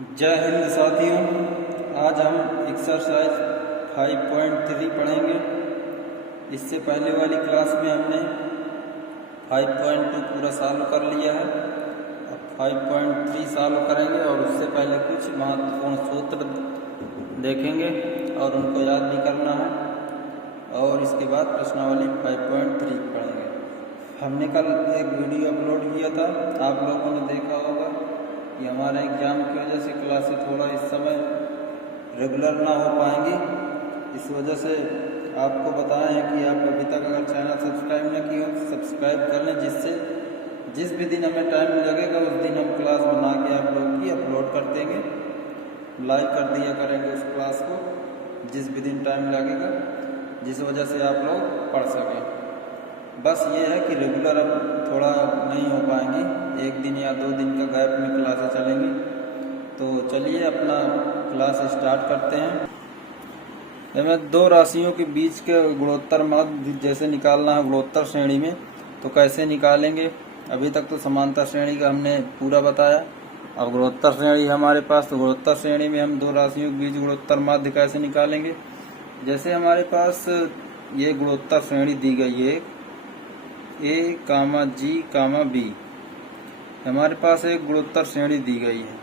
जय हिंद साथियों। आज हम एक्सरसाइज 5.3 पढ़ेंगे। इससे पहले वाली क्लास में हमने 5.2 पूरा सॉल्व कर लिया है। अब 5.3 सॉल्व करेंगे और उससे पहले कुछ महत्वपूर्ण सूत्र देखेंगे और उनको याद भी करना है, और इसके बाद प्रश्नावली 5.3 पढ़ेंगे। हमने कल एक वीडियो अपलोड किया था, आप लोगों ने देखा होगा कि हमारे एग्ज़ाम की वजह से क्लासेस थोड़ा इस समय रेगुलर ना हो पाएंगी। इस वजह से आपको बताया है कि आप अभी तक अगर चैनल सब्सक्राइब न किए हो तो सब्सक्राइब कर लें, जिससे जिस भी दिन हमें टाइम लगेगा उस दिन हम क्लास बना के आप लोगों की अपलोड कर देंगे, लाइव कर दिया करेंगे उस क्लास को जिस भी दिन टाइम लगेगा, जिस वजह से आप लोग पढ़ सकें। बस ये है कि रेगुलर अब थोड़ा नहीं हो पाएंगी, एक दिन या 2 दिन का गैप में क्लासें चलेंगी। तो चलिए अपना क्लास स्टार्ट करते हैं। हमें दो राशियों के बीच के गुणोत्तर माध्य जैसे निकालना है गुणोत्तर श्रेणी में, तो कैसे निकालेंगे। अभी तक तो समांतर श्रेणी का हमने पूरा बताया, अब गुणोत्तर श्रेणी हमारे पास, तो गुणोत्तर श्रेणी में हम दो राशियों के बीच गुणोत्तर माध्य कैसे निकालेंगे। जैसे हमारे पास ये गुणोत्तर श्रेणी दी गई है, ए कामा जी कामा बी, हमारे पास एक गुणोत्तर श्रेणी दी गई है।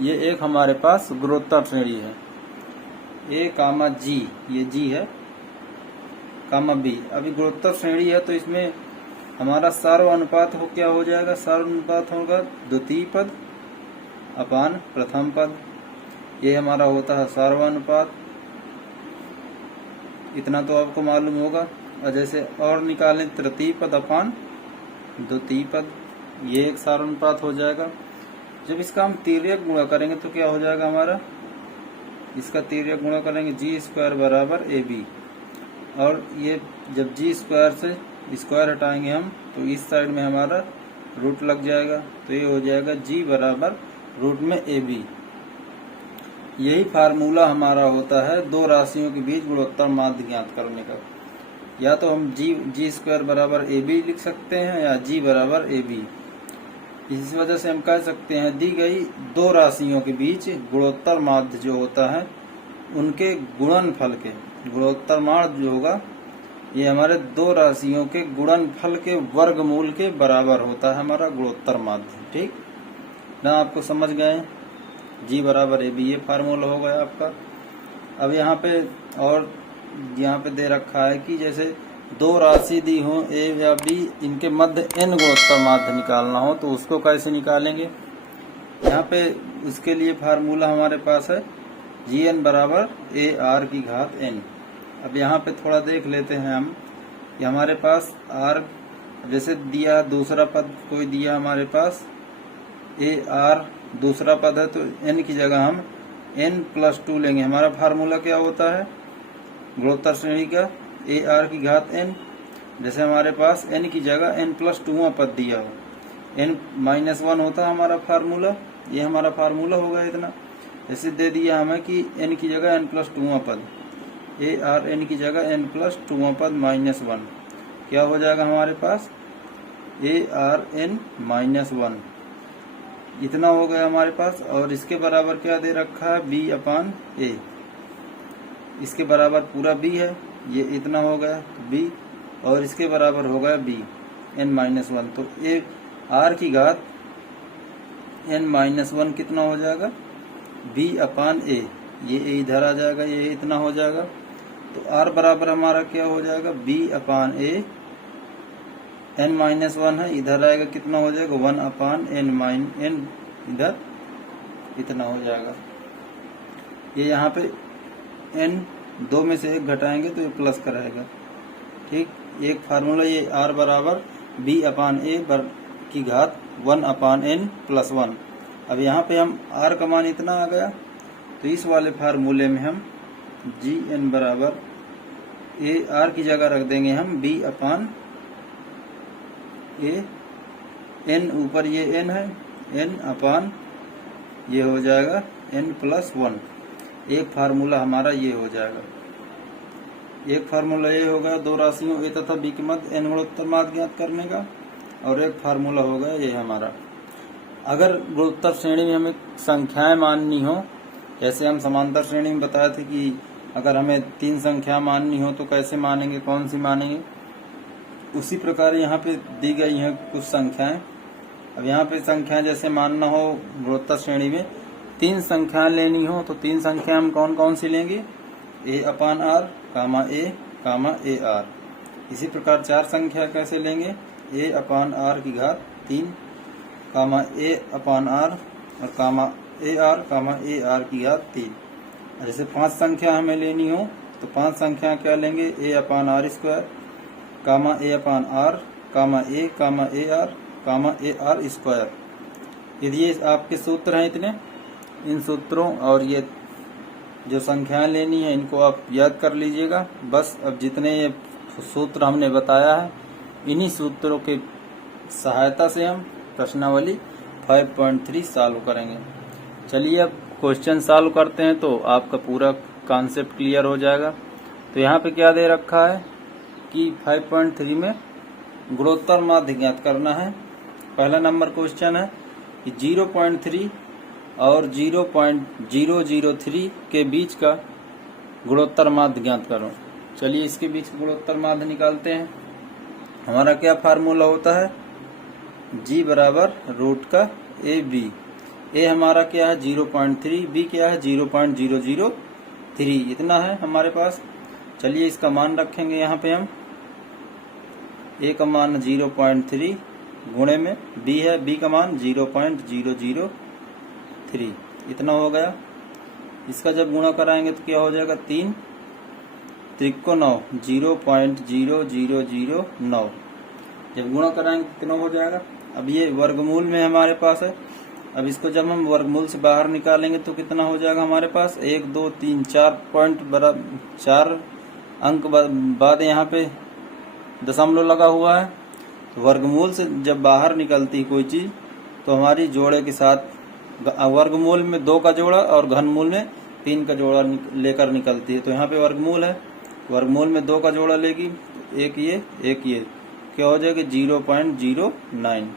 ये एक हमारे पास गुणोत्तर श्रेणी है, ए कामा जी, ये जी है, कामा बी। अभी गुणोत्तर श्रेणी है तो इसमें हमारा सार्व अनुपात हो क्या हो जाएगा, सार्व अनुपात होगा द्वितीय पद अपान प्रथम पद। ये हमारा होता है सार्व अनुपात, इतना तो आपको मालूम होगा। और जैसे और निकालें तृतीय पद अपान द्वितीय पद, ये एक सार्व अनुपात हो जाएगा। जब इसका हम तिर्यक गुणा करेंगे तो क्या हो जाएगा हमारा, इसका तिर्यक गुणा करेंगे जी स्क्वायर बराबर ए बी, और ये जब जी स्क्वायर से स्क्वायर हटाएंगे हम तो इस साइड में हमारा रूट लग जाएगा, तो ये हो जाएगा जी बराबर रूट में ए बी। यही फार्मूला हमारा होता है दो राशियों के बीच गुणोत्तर माध्य ज्ञात करने का। या तो हम जी स्क्वायर बराबर ए बी लिख सकते हैं या जी बराबर ए बी। इस वजह से हम कह सकते हैं दी गई दो राशियों के बीच गुणोत्तर माध्य जो होता है उनके गुणनफल के, गुणोत्तर माध्य जो होगा ये हमारे दो राशियों के गुणनफल के वर्गमूल के बराबर होता है हमारा गुणोत्तर माध्य। ठीक ना, आपको समझ गए, जी बराबर ए बी, ये फार्मूला हो गया आपका। अब यहाँ पे और यहाँ पे दे रखा है कि जैसे दो राशि दी हो ए या बी, इनके मध्य n गुणोत्तर माध्य निकालना हो तो उसको कैसे निकालेंगे। यहाँ पे उसके लिए फार्मूला हमारे पास है जी एन बराबर ए आर की घात n। अब यहाँ पे थोड़ा देख लेते हैं हम कि हमारे पास आर जैसे दिया, दूसरा पद कोई दिया हमारे पास ए आर दूसरा पद है, तो n की जगह हम n+2 लेंगे। हमारा फार्मूला क्या होता है गुणोत्तर श्रेणी का, ए आर की घात n। जैसे हमारे पास n की जगह n+2वां पद दिया हो, n-1 होता है हमारा फार्मूला, ये हमारा फार्मूला होगा इतना। जैसे दे दिया हमें कि n की जगह n+2वां पद, ए आर n की जगह n+2वां पद -1, क्या हो जाएगा हमारे पास ए आर n-1, इतना हो गया हमारे पास। और इसके बराबर क्या दे रखा है b अपान ए, इसके बराबर पूरा b है, ये इतना हो गया b, और इसके बराबर हो गया b n-1, तो ए आर की घात n-1 कितना हो जाएगा b अपान ए, ये इधर आ जाएगा, ये इतना हो जाएगा। तो r बराबर हमारा क्या हो जाएगा b अपान ए, n-1 है, इधर आएगा कितना हो जाएगा 1 अपान n, इधर इतना हो जाएगा। ये यहाँ पे n 2 में से 1 घटाएंगे तो ये प्लस का रहेगा। ठीक, एक फार्मूला ये r बराबर b अपान ए की घात 1 अपान n+1। अब यहाँ पे हम r का मान इतना आ गया, तो इस वाले फार्मूले में हम जी एन बराबर ए आर की जगह रख देंगे हम b अपान ए, n ऊपर ये n है, n अपान ये हो जाएगा n+1। एक फार्मूला हमारा ये हो जाएगा। एक फार्मूला ये होगा दो राशियों ए तथा बी के मध्य n गुणोत्तर माध्य ज्ञात करने का, और एक फार्मूला होगा ये हमारा। अगर गुणोत्तर श्रेणी में हमें संख्याएं माननी हो, जैसे हम समांतर श्रेणी में बताए थे कि अगर हमें 3 संख्या माननी हो तो कैसे मानेंगे, कौन सी मानेंगे, उसी प्रकार यहाँ पे दी गई हैं कुछ संख्याएं। अब यहाँ पे संख्या जैसे मानना हो गुणोत्तर श्रेणी में 3 संख्याएं लेनी हो तो 3 संख्या हम कौन कौन सी लेंगे, a/r, a, a r। इसी प्रकार 4 संख्या कैसे लेंगे, a/r की घात 3, a/r और a r की घात 3। जैसे 5 संख्या हमें लेनी हो तो 5 संख्या क्या लेंगे, a/r square, a, a r square. यदि ये आपके सूत्र हैं इतने, इन सूत्रों और ये जो संख्याएं लेनी है इनको आप याद कर लीजिएगा। बस अब जितने ये सूत्र हमने बताया है इन्हीं सूत्रों के सहायता से हम प्रश्नावली 5.3 सॉल्व करेंगे। चलिए अब क्वेश्चन सॉल्व करते हैं तो आपका पूरा कॉन्सेप्ट क्लियर हो जाएगा। तो यहाँ पे क्या दे रखा है कि 5.3 में गुणोत्तर माध्य ज्ञात करना है। पहला नंबर क्वेश्चन है कि 0.3 और 0.003 के बीच का गुणोत्तर माध्य ज्ञात करो। चलिए इसके बीच का गुणोत्तर माध्य निकालते हैं। हमारा क्या फार्मूला होता है, g बराबर रूट का ab। a हमारा क्या है 0.3, b क्या है 0.003, इतना है हमारे पास। चलिए इसका मान रखेंगे यहाँ पे हम, a का मान 0.3 गुणे में b है, b का मान 0.003, इतना हो गया। इसका जब गुणा कराएंगे तो क्या हो जाएगा, 3 त्रिको 9, 0.0009। जब गुणा कराएंगे कितना हो जाएगा। अब ये वर्गमूल में हमारे पास है, अब इसको जब हम वर्गमूल से बाहर निकालेंगे तो कितना हो जाएगा हमारे पास, 1 2 3 4 पॉइंट बराबर 4 अंक बाद यहाँ पे दशमलव लगा हुआ है। तो वर्गमूल से जब बाहर निकलती कोई चीज तो हमारी जोड़े के साथ, वर्गमूल में 2 का जोड़ा और घनमूल में 3 का जोड़ा लेकर निकलती है। तो यहाँ पे वर्गमूल है, वर्गमूल में 2 का जोड़ा लेगी, एक ये क्या हो जाएगी 0.09।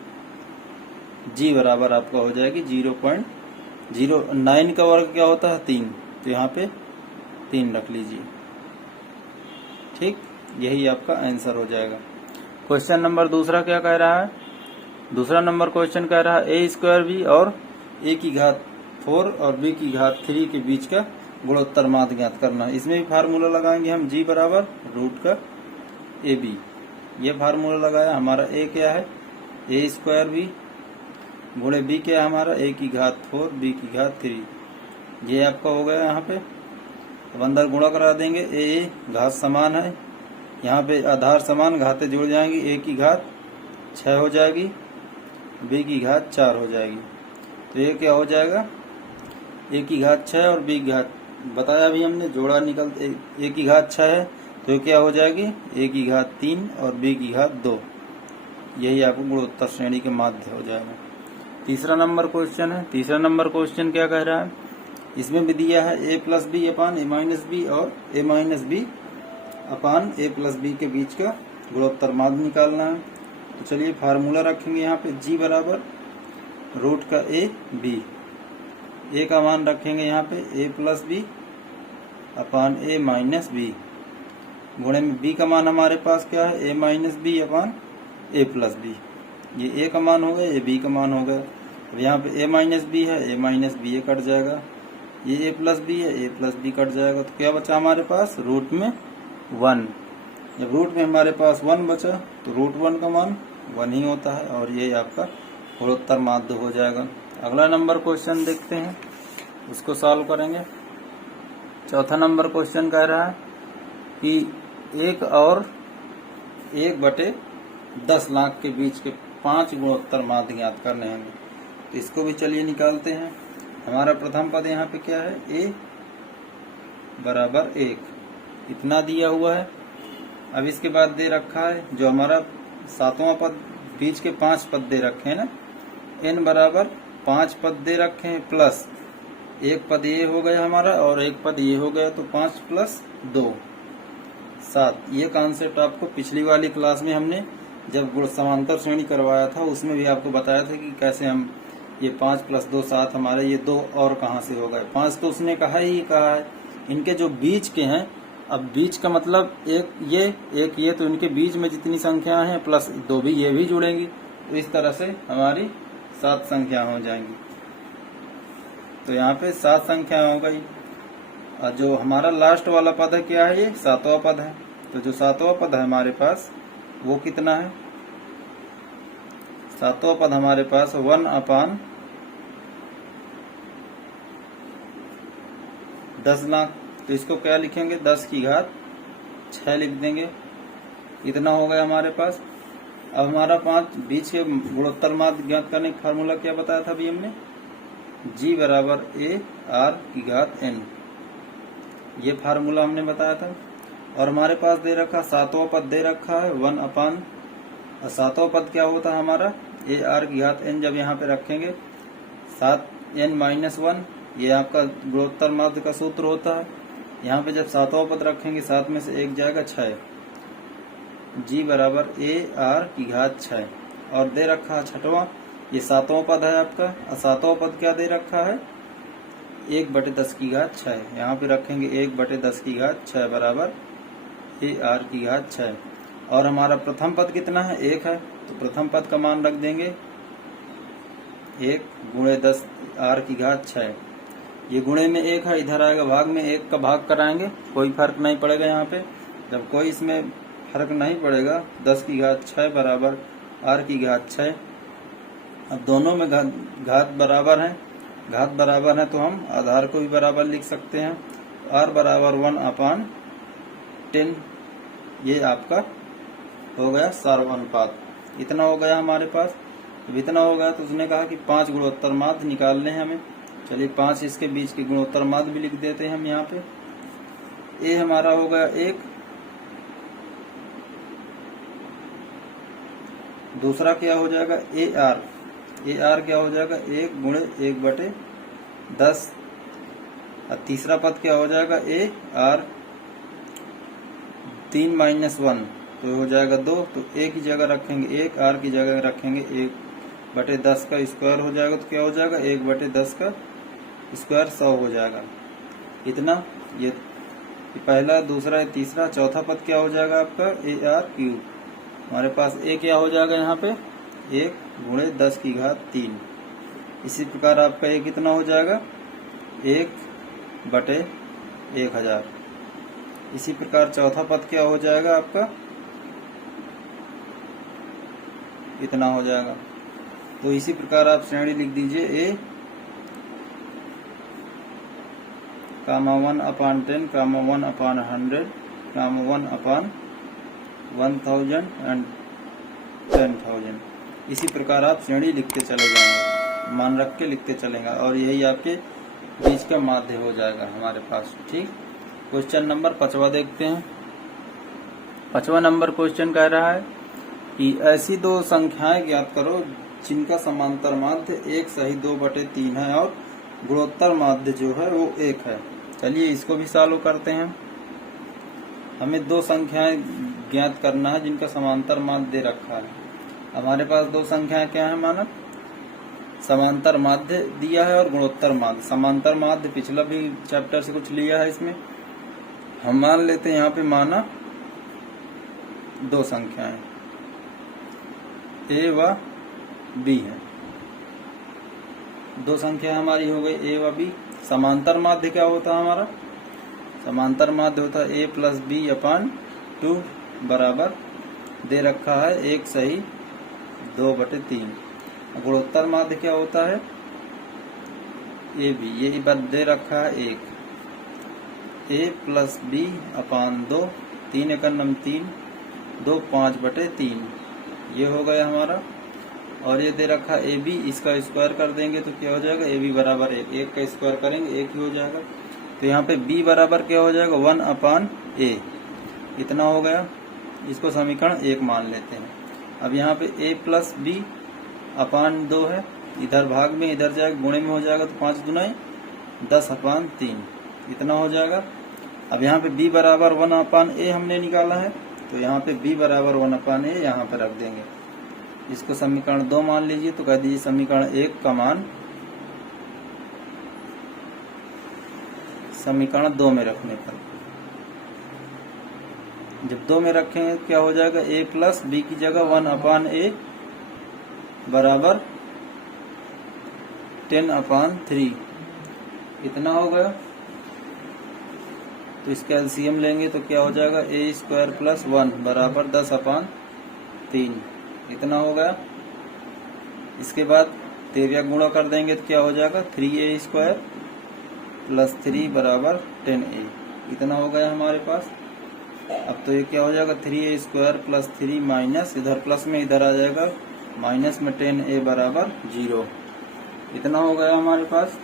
जी बराबर आपका हो जाएगी 0.09 का वर्ग क्या होता है 3, तो यहाँ पे 3 रख लीजिए। ठीक, यही आपका आंसर हो जाएगा। क्वेश्चन नंबर दूसरा क्या कह रहा है, दूसरा नंबर क्वेश्चन कह रहा है a स्क्वायर b और a की घात 4 और b की घात 3 के बीच का गुणोत्तर माध्य ज्ञात करना है। इसमें भी फार्मूला लगाएंगे हम, g बराबर रूट का ab। ये फार्मूला लगाया, हमारा a क्या है a स्क्वायर b गुणे b क्या है हमारा a की घात 4 b की घात 3, ये आपका हो गया यहाँ पे। अब अंदर गुणा करा देंगे, a घात समान है, यहाँ पे आधार समान, घातें जुड़ जाएंगी, a की घात 6 हो जाएगी, b की घात 4 हो जाएगी। तो ये क्या हो जाएगा, a की घात 6 और b की घात, बताया भी हमने जोड़ा निकल, a की घात 6 है तो ये क्या हो जाएगी a की घात 3 और b की घात 2। यही आपको गुणोत्तर श्रेणी के माध्य हो जाएगा। तीसरा नंबर क्वेश्चन है, तीसरा नंबर क्वेश्चन क्या कह रहा है, इसमें भी दिया है a plus B upon a minus B और a minus B upon a plus B के बीच का गुणोत्तर माध्य निकालना है। तो चलिए फार्मूला रखेंगे यहाँ पे, g बराबर रूट का a b, a का मान रखेंगे यहाँ पे a plus B upon a minus B गुणे में b का मान हमारे पास क्या है a minus B upon a plus B. ये a का मान हो गया, ये b का मान हो गया। अब यहाँ पे a माइनस बी है, a माइनस बी कट जाएगा, ये a प्लस बी है, a प्लस बी कट जाएगा। तो क्या बचा हमारे पास, रूट में 1। जब रूट में हमारे पास 1 बचा तो रूट 1 का मान 1 ही होता है और ये आपका गुणोत्तर माध्य हो जाएगा। अगला नंबर क्वेश्चन देखते हैं, उसको सॉल्व करेंगे। चौथा नंबर क्वेश्चन कह रहा है कि 1 और 1/10 लाख के बीच के 5 गुणोत्तर माध्य ज्ञात करने हैं। तो इसको भी चलिए निकालते हैं। हमारा प्रथम पद यहाँ पे क्या है, a बराबर 1, इतना दिया हुआ है। अब इसके बाद दे रखा है जो हमारा 7वां पद, बीच के 5 पद दे रखे हैं ना, n बराबर 5 पद दे रखे हैं, प्लस 1 पद ये हो गया हमारा और 1 पद ये हो गया, तो 5 + 2 7। ये कॉन्सेप्ट आपको पिछली वाली क्लास में हमने जब समांतर श्रेणी करवाया था उसमें भी आपको बताया था कि कैसे हम ये 5 + 2 7 हमारे, ये 2 और कहाँ से हो गए, 5 तो उसने कहा ही कहा है। इनके जो बीच के हैं, अब बीच का मतलब एक ये तो इनके बीच में जितनी संख्या हैं प्लस 2 भी ये भी जुड़ेंगी, तो इस तरह से हमारी 7 संख्या हो जाएंगी। तो यहाँ पे 7 संख्या हो गई। और जो हमारा लास्ट वाला पद है क्या है, ये 7वां पद है। तो जो 7वां पद है हमारे पास वो कितना है, 7वां पद हमारे पास 1/10 लाख। तो इसको क्या लिखेंगे, 10 की घात 6 लिख देंगे। इतना हो गया हमारे पास। अब हमारा 5 बीच के गुणोत्तर माध्य ज्ञात करने का फार्मूला क्या बताया था अभी हमने, G = A/r⁴n, ये फार्मूला हमने बताया था। और हमारे पास दे रखा 7वां पद दे रखा है 1/, 7वां पद क्या होता है हमारा A/r⁴n। जब यहाँ पे रखेंगे 7n-1, ये आपका गुणोत्तर माध्य का सूत्र होता है। यहाँ पे जब 7वां पद रखेंगे 7 में से 1 जाएगा 6, G = A/r⁴6। और दे रखा है 6वां, ये 7वां पद है आपका। और 7वां पद क्या दे रखा है, 1/10⁶। यहाँ पे रखेंगे 1/10⁶ बराबर A/r⁴6। और हमारा प्रथम पद कितना है, 1 है, तो प्रथम पद का मान रख देंगे 1 × 10r⁴6। ये गुणे में 1 है, इधर आएगा भाग में 1 का भाग कराएंगे, कोई फर्क नहीं पड़ेगा यहाँ पे। जब कोई इसमें फर्क नहीं पड़ेगा, 10⁶ बराबर r⁴6। अब दोनों में घात बराबर है, तो हम आधार को भी बराबर लिख सकते हैं। r = 1/10, ये आपका हो गया सार्वनुपात। इतना हो गया हमारे पास। जब इतना हो गया तो उसने कहा कि 5 गुणोत्तर माध्य निकालने हैं हमें। चलिए 5 इसके बीच के गुणोत्तर माध्य भी लिख देते हैं हम यहाँ पे। ए हमारा हो गया 1, दूसरा क्या हो जाएगा AR क्या हो जाएगा 1 × 1/10। और तीसरा पद क्या हो जाएगा AR⁴ तो हो जाएगा 2। तो A की जगह रखेंगे 1, R की जगह रखेंगे 1/10 का स्क्वायर हो जाएगा, तो क्या हो जाएगा 1/10 का स्क्वायर 100 हो जाएगा। इतना ये पहला, दूसरा, तीसरा, चौथा पद क्या हो जाएगा आपका AR⁵। हमारे पास A क्या हो जाएगा यहाँ पे 1 × 10⁻³ इसी प्रकार आपका A कितना हो जाएगा 1/1000। इसी प्रकार चौथा पद क्या हो जाएगा आपका, इतना हो जाएगा। तो इसी प्रकार आप श्रेणी लिख दीजिए A, 1/10, 1/100, 1/1000 and 10,000। इसी प्रकार आप श्रेणी लिखते चले जाएंगे, मान रख के लिखते चलेंगे, और यही आपके बीच का माध्य हो जाएगा हमारे पास। ठीक, क्वेश्चन नंबर 5वां देखते हैं। 5वां नंबर क्वेश्चन कह रहा है कि ऐसी दो संख्याएं ज्ञात करो जिनका समांतर माध्य 1 सही 2/3 है और गुणोत्तर माध्य जो है वो 1 है। चलिए इसको भी सॉल्व करते हैं। हमें दो संख्याएं ज्ञात करना है जिनका समांतर माध्य दे रखा है। हमारे पास दो संख्याएं क्या है माना, समांतर माध्य दिया है और गुणोत्तर माध्य। समांतर माध्य पिछला भी चैप्टर से कुछ लिया है, इसमें हम मान लेते हैं यहाँ पे माना दो संख्याएं A व B है। दो संख्या हमारी हो गई A व B। समांतर माध्य क्या होता है हमारा, समांतर माध्य होता है A + B/2 बराबर दे रखा है 1 सही 2/3। गुणोत्तर माध्य क्या होता है AB, ये दे रखा है 1 A + B/2, 3 × 3 2 5/3, ये हो गया हमारा। और ये दे रखा AB, इसका स्क्वायर कर देंगे तो क्या हो जाएगा AB = 1 का स्क्वायर करेंगे 1 ही हो जाएगा। तो यहाँ पे B बराबर क्या हो जाएगा 1/A, इतना हो गया। इसको समीकरण 1 मान लेते हैं। अब यहाँ पे A + B/2 है, इधर भाग में इधर जाएगा गुणे में हो जाएगा, तो 5 × 2 = 10/3, इतना हो जाएगा। अब यहाँ पे B = 1/A हमने निकाला है, तो यहाँ पे B = 1/A यहाँ पे रख देंगे। इसको समीकरण 2 मान लीजिए, तो कह दीजिए समीकरण 1 का मान समीकरण 2 में रखने पर, जब 2 में रखेंगे क्या हो जाएगा, a प्लस बी की जगह 1/a बराबर 10/3 इतना हो गया। तो इसका एलसीएम लेंगे तो क्या हो जाएगा, a² प्लस 1 बराबर 10/3 इतना हो गया। इसके बाद तेरिया गुणा कर देंगे तो क्या हो जाएगा, 3a² प्लस 3 बराबर 10a इतना हो गया हमारे पास। अब तो ये क्या हो जाएगा, 3a² प्लस 3 माइनस, इधर प्लस में इधर आ जाएगा माइनस में 10a बराबर 0 इतना हो गया हमारे पास।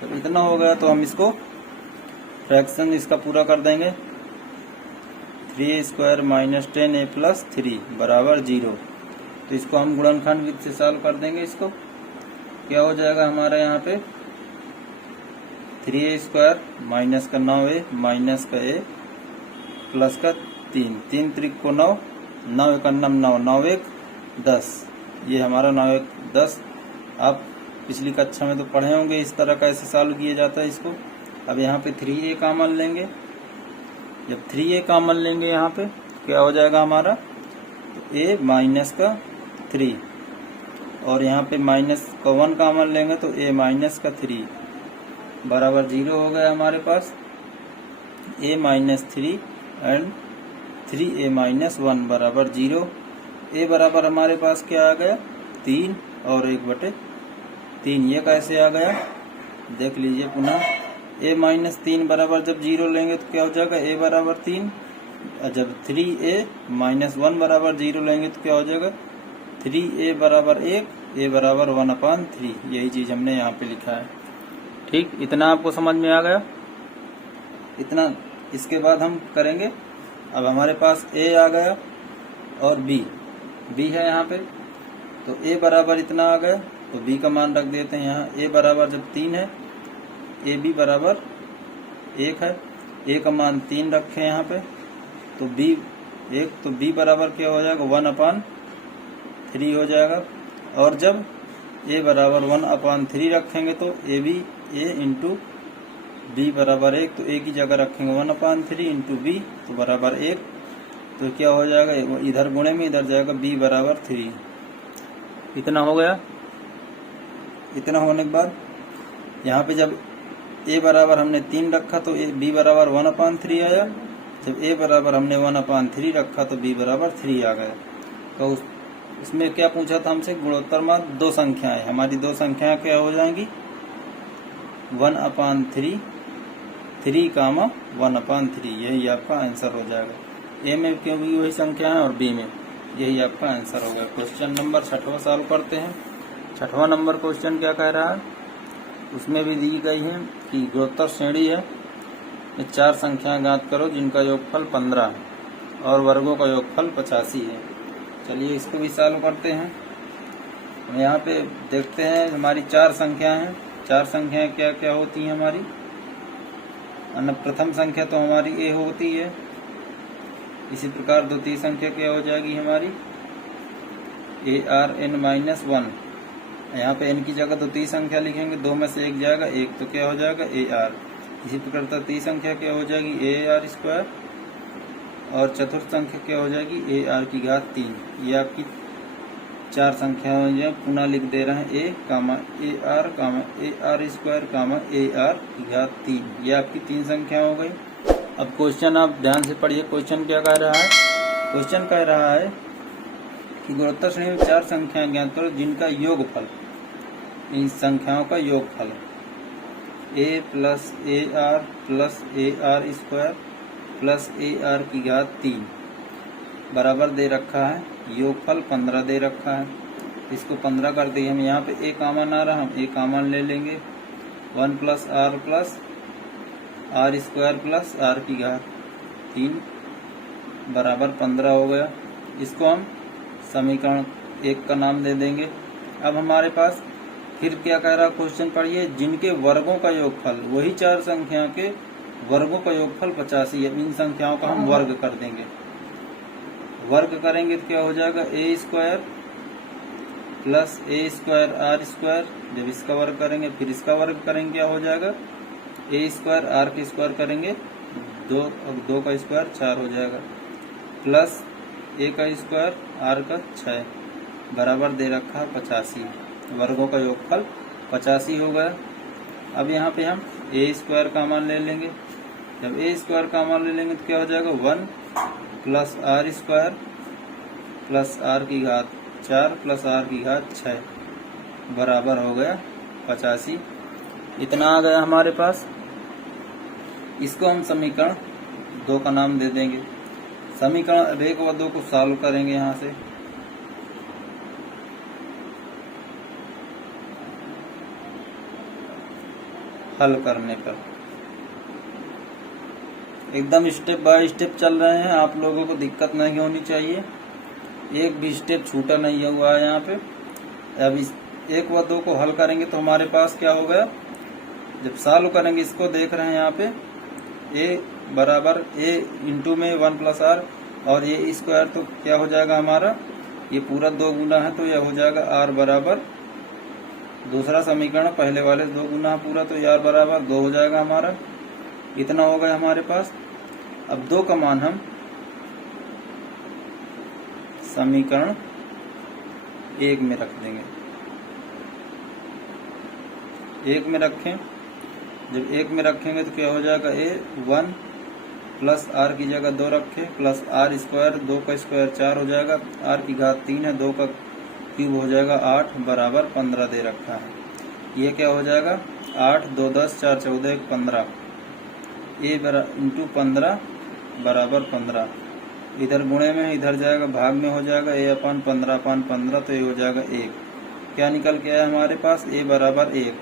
तो इतना हो गया तो हम इसको फ्रैक्शन इसका पूरा कर देंगे, 3a² माइनस 10a प्लस 3 बराबर 0। तो इसको हम गुणनखंड विधि से सॉल्व कर देंगे। इसको क्या हो जाएगा हमारे यहाँ पे, 3a² माइनस का 9a माइनस का a प्लस का 3, 3 त्रिक को 9, 9 1 9, 9 1 10, ये हमारा 9 1 10। आप पिछली कक्षा में तो पढ़े होंगे इस तरह कैसे सॉल्व किया जाता है इसको। अब यहाँ पे 3a कॉमन लेंगे, जब 3a कॉमन लेंगे यहाँ पे क्या हो जाएगा हमारा, तो a माइनस का 3 और यहाँ पे माइनस का 1 कॉमन लेंगे तो a माइनस का 3 बराबर 0 हो गया हमारे पास। a minus 3 and 3a minus 1 बराबर 0। a बराबर हमारे पास क्या आ गया, 3 और 1/3। ये कैसे आ गया देख लीजिए पुनः, a माइनस 3 बराबर जब 0 लेंगे तो क्या हो जाएगा, a बराबर 3, जब 3a माइनस 1 बराबर 0 लेंगे तो क्या हो जाएगा, 3a बराबर 1, a बराबर 1/3। यही चीज हमने यहाँ पे लिखा है। ठीक, इतना आपको समझ में आ गया। इतना इसके बाद हम करेंगे, अब हमारे पास a आ गया और b है यहाँ पे, तो a बराबर इतना आ गया तो b का मान रख देते हैं यहाँ। a बराबर जब 3 है, ab बराबर 1 है, a का मान 3 रखे यहाँ पे, तो b 1, तो b बराबर क्या हो जाएगा, 1/3 हो जाएगा। और जब a बराबर 1/3 रखेंगे तो a इंटू b बराबर 1, तो a की जगह रखेंगे 1/3 इंटू b तो बराबर 1, तो क्या हो जाएगा, इधर गुणे में इधर जाएगा b बराबर 3 इतना हो गया। इतना होने के बाद यहाँ पे जब a बराबर हमने 3 रखा तो b बराबर 1/3 आया, जब a बराबर हमने 1/3 रखा तो b बराबर 3 आ गया। तो इसमें क्या पूछा था हमसे, गुणोत्तर मान 2 संख्याएं, हमारी 2 संख्याएं क्या हो जाएंगी, 1/3, 3, 1/3, यही आपका आंसर हो जाएगा। ए में क्यों भी वही संख्या है और बी में यही आपका आंसर होगा। क्वेश्चन नंबर 6वां सॉल्व करते हैं। 6वां नंबर क्वेश्चन क्या कह रहा है, उसमें भी दी गई है कि गुणोत्तर श्रेणी है, 4 संख्याएं ज्ञात करो जिनका योगफल 15 है और वर्गों का योगफल 85 है। चलिए इसको भी सॉल्व करते हैं। यहाँ पे देखते हैं हमारी 4 संख्याएं हैं। 4 संख्याएं क्या क्या होती हैं हमारी, प्रथम संख्या तो हमारी a होती है, इसी प्रकार द्वितीय संख्या क्या हो जाएगी हमारी ARn-1। यहाँ पे n की जगह द्वितीय संख्या लिखेंगे, 2 में से 1 जाएगा 1, तो क्या हो जाएगा AR। इसी प्रकार तृतीय संख्या क्या हो जाएगी AR² और चतुर्थ संख्या क्या हो जाएगी AR की घात 3। ये आपकी 4 संख्याएं जो पुनः लिख दे रहे हैं a, AR, AR², AR की घात 3। ये आपकी 3 संख्या हो गई। अब क्वेश्चन आप ध्यान से पढ़िए, क्वेश्चन क्या कह रहा है। क्वेश्चन कह रहा है कि गुणोत्तर श्रेणी में 4 संख्याएं ज्ञात करो जिनका योगफल, इन संख्याओं का योगफल a plus AR plus AR² plus AR की घात 3 बराबर दे रखा है, योगफल 15 दे रखा है। इसको 15 कर दिए हम, यहाँ पे a कॉमन आ रहा, हम a कॉमन ले लेंगे, 1 प्लस R प्लस R की घात 3 बराबर 15 हो गया। इसको हम समीकरण 1 का नाम दे देंगे। अब हमारे पास फिर क्या कह रहा क्वेश्चन पढ़िए, जिनके वर्गों का योगफल, वही 4 संख्या के वर्गों का योगफल 85 है। इन संख्याओं का हम वर्ग कर देंगे। वर्ग करेंगे तो क्या हो जाएगा a² plus A square R square, जब इसका वर्ग करेंगे फिर इसका वर्ग करेंगे क्या हो जाएगा, ए स्क्वायर आर के स्क्वायर करेंगे 2, अब 2 का स्क्वायर 4 हो जाएगा, प्लस ए का स्क्वायर आर का 6 बराबर दे रखा है 85, वर्गों का योगफल 85 हो गया। अब यहाँ पे हम ए स्क्वायर का मान ले लेंगे, जब ए स्क्वायर का मान ले लेंगे तो क्या हो जाएगा 1 plus R square plus R की घात 4 प्लस आर की घात 6 बराबर हो गया 85। इतना आ गया हमारे पास। इसको हम समीकरण 2 का नाम दे देंगे। समीकरण 1 व 2 को सॉल्व करेंगे। यहाँ से हल करने पर एकदम स्टेप बाय स्टेप चल रहे हैं, आप लोगों को दिक्कत नहीं होनी चाहिए, एक भी स्टेप छूटा नहीं हुआ है यहाँ पे। अब इस 1 व 2 को हल करेंगे तो हमारे पास क्या हो गया, जब सॉल्व करेंगे इसको देख रहे हैं यहाँ पे a बराबर a इंटू में 1 प्लस आर और ये स्क्वायर, तो क्या हो जाएगा हमारा, ये पूरा 2 गुना है तो यह हो जाएगा r बराबर, दूसरा समीकरण पहले वाले 2 गुना पूरा तो r बराबर 2 हो जाएगा हमारा। इतना हो गया हमारे पास। अब 2 का मान हम समीकरण 1 में रख देंगे। 1 में रखें, जब 1 में रखेंगे तो क्या हो जाएगा, a 1 प्लस r की जगह 2 रखे प्लस r स्क्वायर, 2 का स्क्वायर 4 हो जाएगा, r की घात 3 है, 2 का क्यूब हो जाएगा 8 बराबर 15 दे रखा है। ये क्या हो जाएगा 8 2 10 4 14 15, ए इंटू 15 बराबर 15, इधर गुणे में इधर जाएगा भाग में हो जाएगा a अपन 15 अपन 15, तो ये हो जाएगा 1। क्या निकल के आया हमारे पास, a बराबर 1,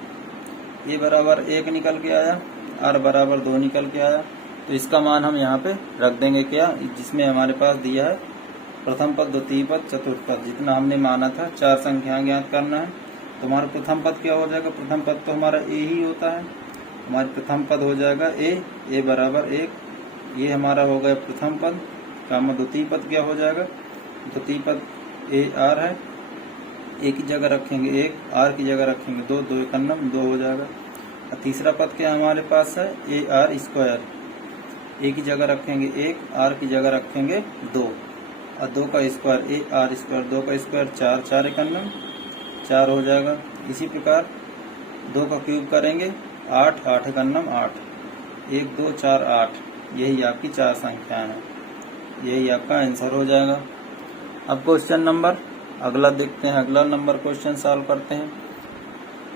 ए बराबर 1 निकल के आया, r बराबर 2 निकल के आया। तो इसका मान हम यहाँ पे रख देंगे क्या, जिसमें हमारे पास दिया है प्रथम पद द्वितीय पद चतुर्थ पद, जितना हमने माना था 4 संख्याएं ज्ञात करना है। तो हमारा प्रथम पद क्या हो जाएगा, प्रथम पद तो हमारा a ही होता है, हमारे प्रथम पद हो जाएगा a बराबर 1, ये हमारा हो गया प्रथम पद। कामा द्वितीय पद क्या हो जाएगा, द्वितीय पद a r है, a की जगह रखेंगे 1, r की जगह रखेंगे 2, 2 एकन्नम 2 हो जाएगा। और तीसरा पद क्या हमारे पास है a r स्क्वायर, a की जगह रखेंगे 1, r की जगह रखेंगे 2 और 2 का स्क्वायर a r स्क्वायर, 2 का स्क्वायर 4, 4 एकन्नम 4 हो जाएगा। इसी प्रकार 2 का क्यूब करेंगे 8, 8 एकन्नम 8, 1 2 4 8, यही आपकी 4 संख्याएं हैं, यही आपका आंसर हो जाएगा। अब क्वेश्चन नंबर अगला देखते हैं, अगला नंबर क्वेश्चन सॉल्व करते हैं।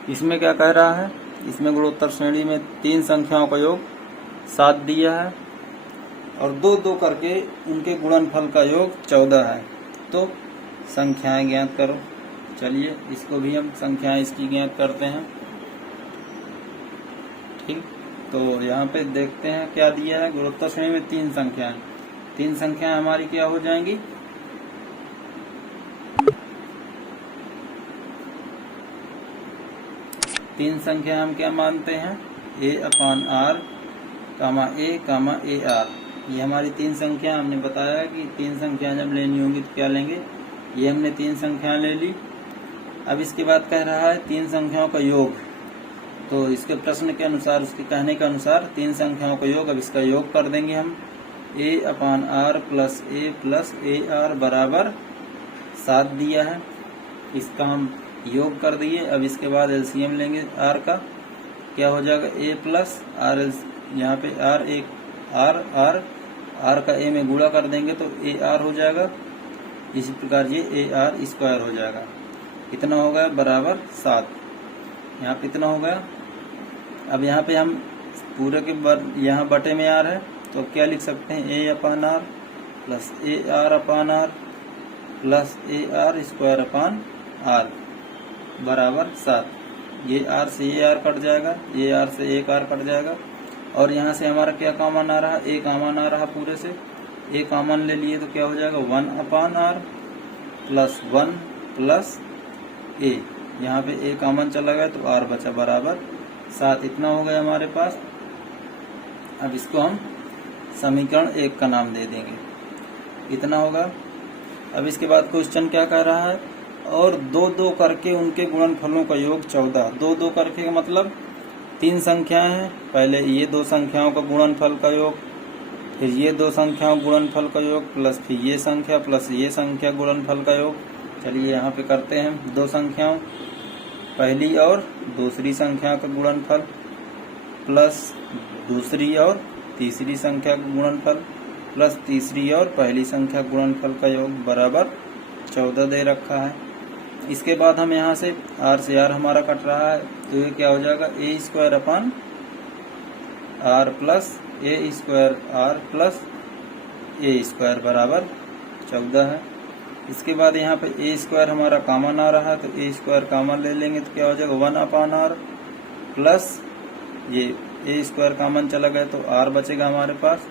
इसमें क्या कह रहा है, इसमें गुणोत्तर श्रेणी में 3 संख्याओं का योग 7 दिया है और 2 2 करके उनके गुणनफल का योग 14 है, तो संख्याएं ज्ञात करो। चलिए इसको भी हम संख्याएं इसकी ज्ञात करते हैं। ठीक, तो यहाँ पे देखते हैं क्या दिया है, गुणोत्तर श्रेणी में 3 संख्याएं, 3 संख्याएं हमारी क्या हो जाएंगी, तीन संख्या हम क्या मानते हैं, a upon R comma A comma A R, ये हमारी 3 संख्या। हमने बताया कि 3 संख्याएं जब लेनी होंगी तो क्या लेंगे, ये हमने 3 संख्याएं ले ली। अब इसके बाद कह रहा है 3 संख्याओं का योग, तो इसके प्रश्न के अनुसार, उसके कहने के अनुसार 3 संख्याओं का योग, अब इसका योग कर देंगे हम, a upon R plus A R बराबर 7 दिया है, इसका हम योग कर दिए। अब इसके बाद एलसीएम लेंगे r का, क्या हो जाएगा a प्लस आर, यहाँ पे r एक r का a में गुणा कर देंगे तो a r हो जाएगा। इसी प्रकार ये a r स्क्वायर हो जाएगा, कितना हो गया बराबर 7, यहाँ पे इतना हो गया। अब यहाँ पे हम पूरे के यहाँ बटे में r है, तो क्या लिख सकते हैं, a upon R plus A R upon R plus A R square upon R बराबर 7। ये r से ये r कट जाएगा, ये r से एक r कट जाएगा और यहाँ से हमारा क्या कॉमन आ रहा, a कॉमन आ रहा, पूरे से a कॉमन ले लिए तो क्या हो जाएगा 1 अपान r प्लस 1 प्लस a, यहाँ पे a कॉमन चला गया तो r बचा बराबर 7। इतना हो गया हमारे पास। अब इसको हम समीकरण 1 का नाम दे देंगे, इतना होगा। अब इसके बाद क्वेश्चन क्या कह रहा है, और 2-2 करके उनके गुणनफलों का योग 14। 2-2 करके का मतलब 3 संख्याएं हैं, पहले ये 2 संख्याओं का गुणनफल का योग, फिर ये 2 संख्याओं गुणनफल का योग, प्लस फिर ये संख्या प्लस ये संख्या गुणनफल का योग। चलिए यहाँ पे करते हैं 2 संख्याओं, पहली और दूसरी संख्या का गुणनफल प्लस दूसरी और तीसरी संख्या का गुणनफल प्लस तीसरी और पहली संख्या गुणनफल का योग बराबर 14 दे रखा है। इसके बाद हम यहाँ से r से r हमारा कट रहा है, तो ये क्या हो जाएगा a square upon r plus a square r plus a square बराबर 14 है। इसके बाद यहाँ पे a स्क्वायर हमारा कॉमन आ रहा है, तो a स्क्वायर कॉमन ले लेंगे तो क्या हो जाएगा 1/r प्लस ये a स्क्वायर कॉमन चला गया तो r बचेगा हमारे पास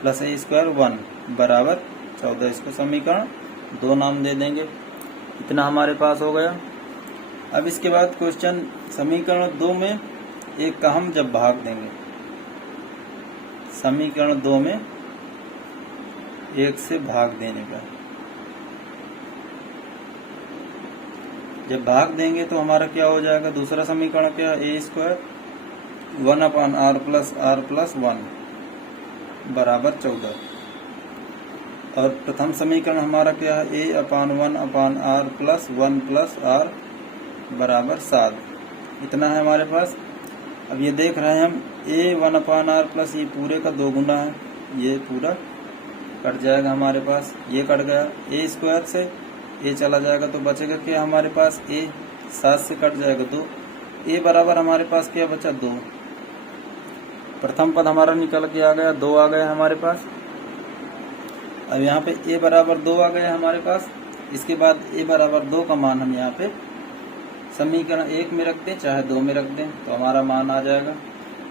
प्लस a स्क्वायर 1 बराबर 14। इसको समीकरण 2 नाम दे देंगे। इतना हमारे पास हो गया। अब इसके बाद क्वेश्चन समीकरण 2 में एक का हम जब भाग देंगे, समीकरण 2 में एक से भाग देने का जब भाग देंगे तो हमारा क्या हो जाएगा, दूसरा समीकरण क्या है a square 1/r plus r plus 1 बराबर 14। और प्रथम समीकरण हमारा क्या है a/1/r प्लस 1 प्लस r बराबर 7। इतना है हमारे पास। अब ये देख रहे हैं हम a1/r प्लस ये पूरे का 2 गुना है, ये पूरा कट जाएगा हमारे पास, ये कट गया। a स्क्वायर से a चला जाएगा तो बचेगा क्या हमारे पास a, 7 से कट जाएगा 2, a बराबर हमारे पास क्या बचा 2। प्रथम पद हमारा निकल के आ गया, 2 आ गया हमारे पास। अब यहाँ पे a बराबर 2 आ गया हमारे पास। इसके बाद a बराबर 2 का मान हम यहाँ पे समीकरण 1 में रख दें चाहे 2 में रख दें तो हमारा मान आ जाएगा।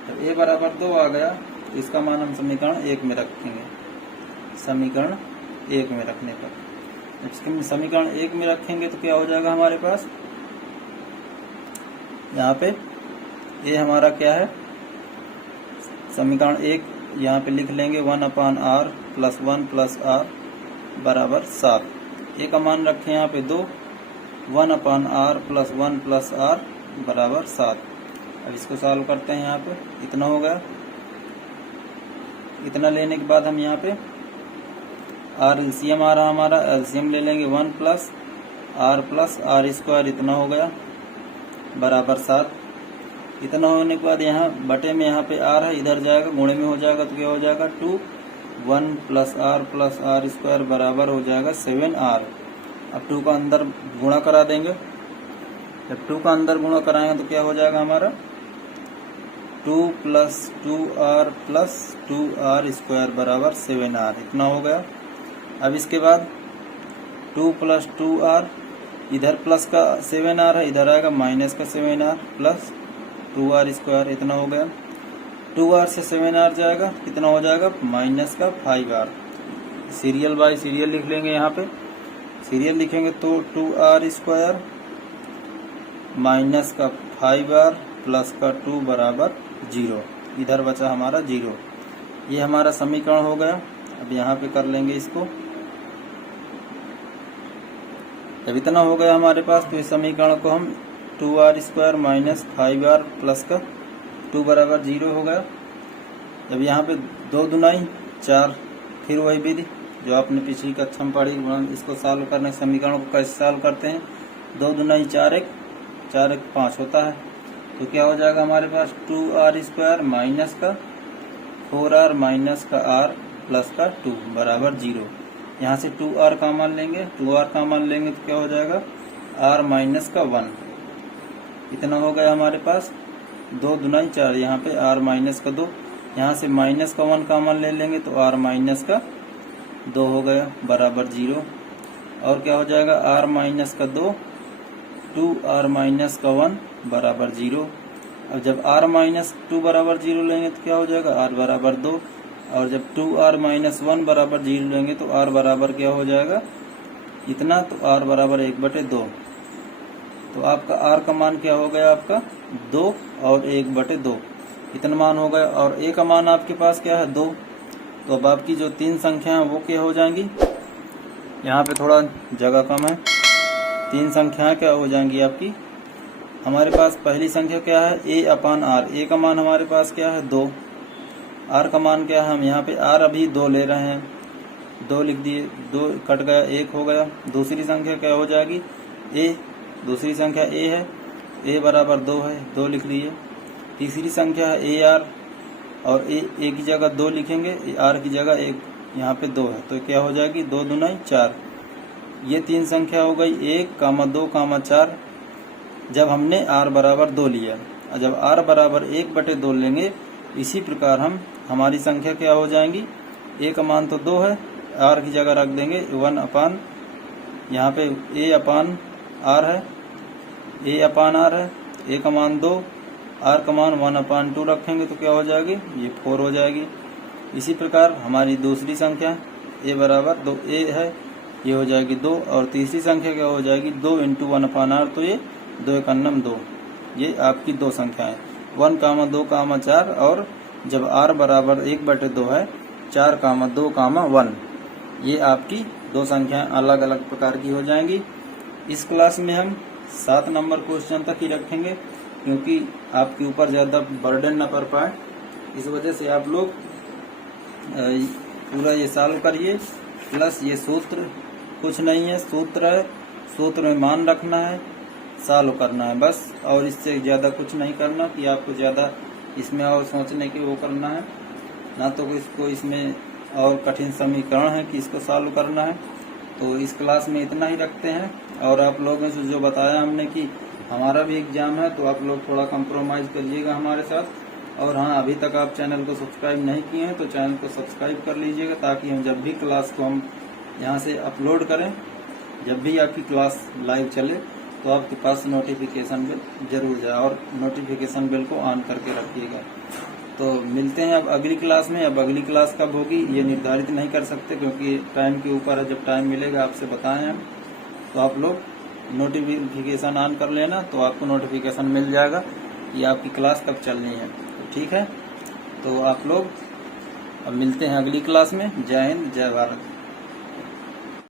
तो a बराबर 2 आ गया तो इसका मान हम समीकरण 1 में रखेंगे। समीकरण 1 में रखने पर इसके समीकरण 1 में रखेंगे तो क्या हो जाएगा हमारे पास, यहाँ पे a हमारा क्या है, समीकरण 1 यहाँ पे लिख लेंगे 1/r प्लस 1 प्लस r बराबर 7। a का मान रखें यहाँ पे 2, 1/r प्लस 1 प्लस r बराबर 7। अब इसको सॉल्व करते हैं, यहाँ पे इतना हो गया। इतना लेने के बाद हम यहाँ पे r एलसीएम आ रहा हमारा, एलसीएम ले लेंगे 1 प्लस r स्क्वायर, इतना हो गया बराबर 7। इतना होने के बाद यहाँ बटे में यहाँ पे r है, इधर जाएगा गुणे में हो जाएगा तो क्या हो जाएगा 2, 1 प्लस r स्क्वायर बराबर हो जाएगा 7r। अब 2 का अंदर गुणा करा देंगे। जब 2 का अंदर गुणा कराएंगे तो क्या हो जाएगा हमारा 2 प्लस 2r स्क्वायर बराबर 7r। इतना हो गया। अब इसके बाद 2 प्लस 2r, इधर प्लस का 7r है, इधर आएगा माइनस का 7r प्लस 2r स्क्वायर। इतना हो गया। 2r से 7r जाएगा, कितना हो जाएगा माइनस का 5r। सीरियल बाय सीरियल लिख लेंगे। यहाँ पे सीरियल लिखेंगे तो 2r स्क्वायर माइनस का 5r प्लस का 2 बराबर 0। इधर बचा हमारा 0। ये हमारा समीकरण हो गया। अब यहाँ पे कर लेंगे इसको। जब इतना हो गया हमारे पास तो इस समीकरण को हम 2r square minus 5r plus का 2 बराबर 0 हो गया। जब यहाँ पे 2 दूनाई 4, फिर वही विधि जो आपने पिछली कक्षा में पढ़ी, इसको सॉल्व करने समीकरणों को कैसे सॉल्व करते हैं। 2 दूनाई 4 1 5 होता है, तो क्या हो जाएगा हमारे पास 2r स्क्वायर माइनस का 4r माइनस का r प्लस का 2 बराबर 0। यहाँ से 2r कॉमन लेंगे, 2r कॉमन लेंगे तो क्या हो जाएगा r माइनस का 1। इतना हो गया हमारे पास। 2 दूनाई 4, यहाँ पे r माइनस का 2, यहाँ से माइनस का 1 कॉमन ले लेंगे तो r माइनस का 2 हो गया बराबर 0। और क्या हो जाएगा r माइनस का 2, 2r माइनस का 1 बराबर 0। अब जब r माइनस 2 बराबर 0 लेंगे तो क्या हो जाएगा r बराबर 2। और जब 2r माइनस 1 बराबर 0 लेंगे तो r बराबर क्या हो जाएगा इतना, तो r बराबर 1/2। तो आपका r का मान क्या हो गया, आपका 2 और 1/2 इतना मान हो गया। और a का मान आपके पास क्या है 2। तो अब आपकी जो 3 संख्या है वो क्या हो जाएंगी। यहाँ पे थोड़ा जगह कम है, तीन संख्याएं क्या हो जाएंगी आपकी। हमारे पास पहली संख्या क्या है, a अपान आर। a का मान हमारे पास क्या है 2, r का मान क्या है, हम यहाँ पे r अभी 2 ले रहे हैं, 2 लिख दिए, 2 कट गया, 1 हो गया। दूसरी संख्या क्या हो जाएगी a, दूसरी संख्या a है, a बराबर 2 है, 2 लिख लिए। तीसरी संख्या है a r, और a की जगह 2 लिखेंगे, r की जगह 1 यहाँ पे 2 है, तो क्या हो जाएगी 2 दूनी 4। ये तीन संख्या हो गई 1, 2, 4। जब हमने r बराबर 2 लिया, जब r बराबर 1/2 लेंगे, इसी प्रकार हमारी संख्या क्या हो जाएंगी, a का मान तो 2 है, r की जगह रख देंगे 1 अपान, यहाँ पे a अपान r है, a अपान r है, a का मान 2, r का मान 1/2 रखेंगे तो क्या हो जाएगी, ये 4 हो जाएगी। इसी प्रकार हमारी दूसरी संख्या a बराबर 2 a है, ये हो जाएगी 2, और तीसरी संख्या क्या हो जाएगी 2 × 1/r, तो ये 2 × 2। ये आपकी दो संख्याएं 1, 2, 4, और जब r बराबर 1/2 है 4, 2, 1। ये आपकी दो संख्याएं अलग अलग प्रकार की हो जाएंगी। इस क्लास में हम 7 नंबर क्वेश्चन तक ही रखेंगे, क्योंकि आपके ऊपर ज़्यादा बर्डन न पड़ पाए, इस वजह से आप लोग पूरा ये सॉल्व करिए। प्लस ये सूत्र कुछ नहीं है, सूत्र है, सूत्र में मान रखना है, सॉल्व करना है बस, और इससे ज़्यादा कुछ नहीं करना कि आपको ज़्यादा इसमें और सोचने की वो करना है, ना तो इसको इसमें और कठिन समीकरण है कि इसको सॉल्व करना है। तो इस क्लास में इतना ही रखते हैं, और आप लोगों से जो बताया हमने कि हमारा भी एग्जाम है, तो आप लोग थोड़ा कंप्रोमाइज़ करिएगा हमारे साथ। और हाँ, अभी तक आप चैनल को सब्सक्राइब नहीं किए हैं तो चैनल को सब्सक्राइब कर लीजिएगा, ताकि हम जब भी क्लास को हम यहाँ से अपलोड करें, जब भी आपकी क्लास लाइव चले, तो आपके पास नोटिफिकेशन बिल जरूर जाए, और नोटिफिकेशन बिल को ऑन करके रखिएगा। तो मिलते हैं अब अगली क्लास में। अब अगली क्लास कब होगी ये निर्धारित नहीं कर सकते, क्योंकि टाइम के ऊपर है, जब टाइम मिलेगा आपसे बताएं हम, तो आप लोग नोटिफिकेशन ऑन कर लेना, तो आपको नोटिफिकेशन मिल जाएगा कि आपकी क्लास कब चलनी है। तो ठीक है, तो आप लोग अब मिलते हैं अगली क्लास में। जय हिंद, जय भारत।